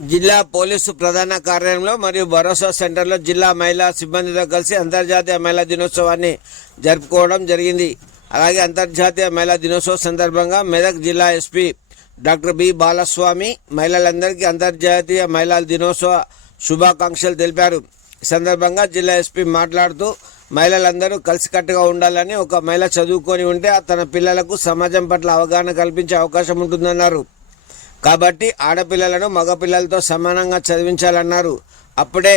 జిల్లా పోలీసు ప్రధాన కార్యాలయంలో మరియు భరోసా సెంటర్లో జిల్లా మహిళా సిబ్బందితో కలిసి అంతర్జాతీయ మహిళా దినోత్సవాన్ని జరుపుకోవడం జరిగింది. అలాగే అంతర్జాతీయ మహిళా దినోత్సవం సందర్భంగా మెదక్ జిల్లా ఎస్పీ డాక్టర్ బి బాలస్వామి మహిళలందరికీ అంతర్జాతీయ మహిళా దినోత్సవ శుభాకాంక్షలు తెలిపారు. ఈ సందర్భంగా జిల్లా ఎస్పీ మాట్లాడుతూ మహిళలందరూ కలిసికట్టుగా ఉండాలని ఒక మహిళ చదువుకొని ఉంటే తన పిల్లలకు సమాజం పట్ల అవగాహన కల్పించే అవకాశం ఉంటుందన్నారు. కాబట్టి ఆడపిల్లలను మగపిల్లలతో సమానంగా చదివించాలన్నారు. అప్పుడే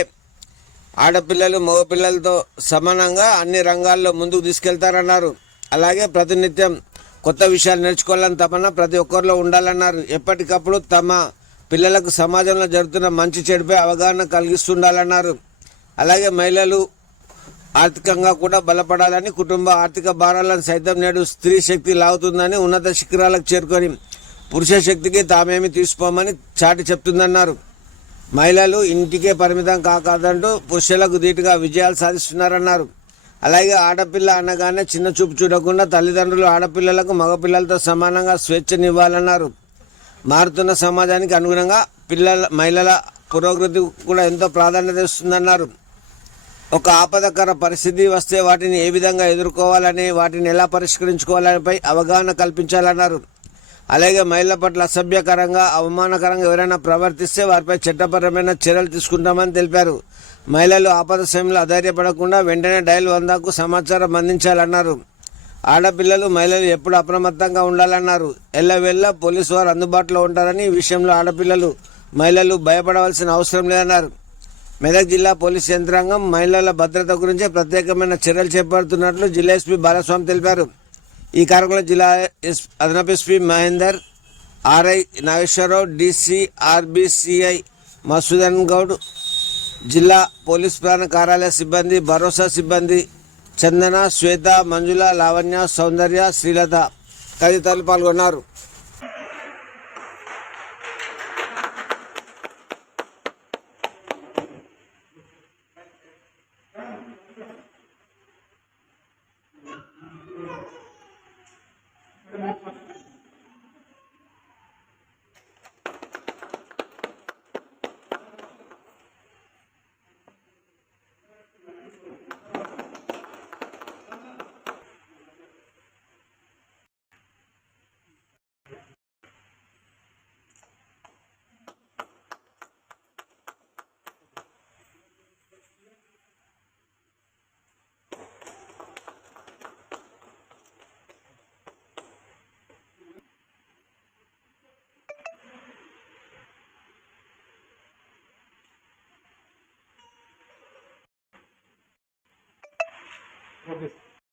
ఆడపిల్లలు మగపిల్లలతో సమానంగా అన్ని రంగాల్లో ముందుకు తీసుకెళ్తారన్నారు. అలాగే ప్రతినిత్యం కొత్త విషయాలు నేర్చుకోవాలని తపన ప్రతి ఒక్కరిలో ఉండాలన్నారు. ఎప్పటికప్పుడు తమ పిల్లలకు సమాజంలో జరుగుతున్న మంచి చెడుపై అవగాహన కలిగిస్తుండాలన్నారు. అలాగే మహిళలు ఆర్థికంగా కూడా బలపడాలని కుటుంబ ఆర్థిక భారాలను సైతం నేడు స్త్రీ శక్తి లాగుతుందని ఉన్నత శిఖరాలకు చేరుకొని పురుష శక్తికి తామేమి తీసుకోమని చాటి చెప్తుందన్నారు. మహిళలు ఇంటికే పరిమితం కాకాదంటూ పురుషులకు ధీటుగా విజయాలు సాధిస్తున్నారన్నారు. అలాగే ఆడపిల్ల అనగానే చిన్న చూపు చూడకుండా తల్లిదండ్రులు ఆడపిల్లలకు మగపిల్లలతో సమానంగా స్వేచ్ఛనివ్వాలన్నారు. మారుతున్న సమాజానికి అనుగుణంగా పిల్లల మహిళల పురోగతి కూడా ఎంతో ప్రాధాన్యత ఇస్తుందన్నారు. ఒక ఆపదకర పరిస్థితి వస్తే వాటిని ఏ విధంగా ఎదుర్కోవాలని వాటిని ఎలా పరిష్కరించుకోవాలనిపై అవగాహన కల్పించాలన్నారు. అలాగే మహిళల పట్ల అసభ్యకరంగా అవమానకరంగా ఎవరైనా ప్రవర్తిస్తే వారిపై చట్టపరమైన చర్యలు తీసుకుంటామని తెలిపారు. మహిళలు ఆపద సమయంలో అధైర్యపడకుండా వెంటనే డైల్ వందకు సమాచారం అందించాలన్నారు. ఆడపిల్లలు మహిళలు ఎప్పుడు అప్రమత్తంగా ఉండాలన్నారు. ఎల్లవెల్ల పోలీసు వారు అందుబాటులో ఉంటారని ఈ విషయంలో ఆడపిల్లలు మహిళలు భయపడవలసిన అవసరం లేదన్నారు. మెదక్ జిల్లా పోలీస్ యంత్రాంగం మహిళల భద్రత గురించి ప్రత్యేకమైన చర్యలు చేపడుతున్నట్లు జిల్లా ఎస్పీ బాలస్వామి తెలిపారు. ఈ కార్యక్రమంలో జిల్లా ఎస్ అదనపు SP Mahender RI Nageswararao D C R B C I Masudan Goud జిల్లా పోలీస్ ప్రధాన కార్యాలయ సిబ్బంది భరోసా సిబ్బంది చందన శ్వేత మంజుల లావణ్య సౌందర్య శ్రీలత తదితరులు పాల్గొన్నారు. Okay.